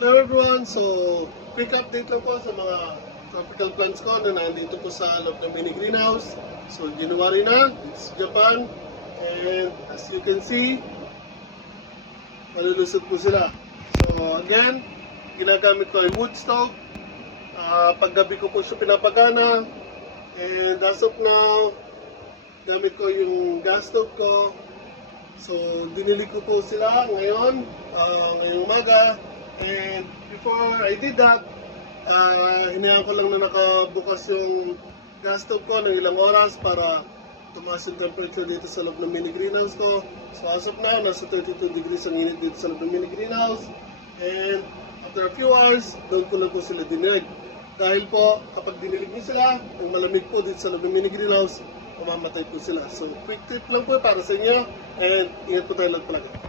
Hello everyone! So, quick update lang po sa mga tropical plants ko na nandito po sa loob ng mini greenhouse. So, January na, it's Japan, and as you can see, malulusot po sila. So, again, ginagamit ko yung wood stove. Paggabi ko po siya pinapagana, and as of now, gamit ko yung gas stove ko. So, dinili ko po sila ngayong umaga. And before I did that, hinayaan ko lang na nakabukas yung gas stove ko ng ilang oras para tumaas yung temperature dito sa loob ng mini greenhouse ko. So as of now, nasa 32 degrees ang init dito sa loob ng mini greenhouse. And after a few hours, doon ko na po sila dinilig. Dahil po, kapag dinilig niyo sila, yung malamig po dito sa loob ng mini greenhouse, mamamatay po sila. So quick tip lang po para sa inyo, and ingat po tayo lang palagi.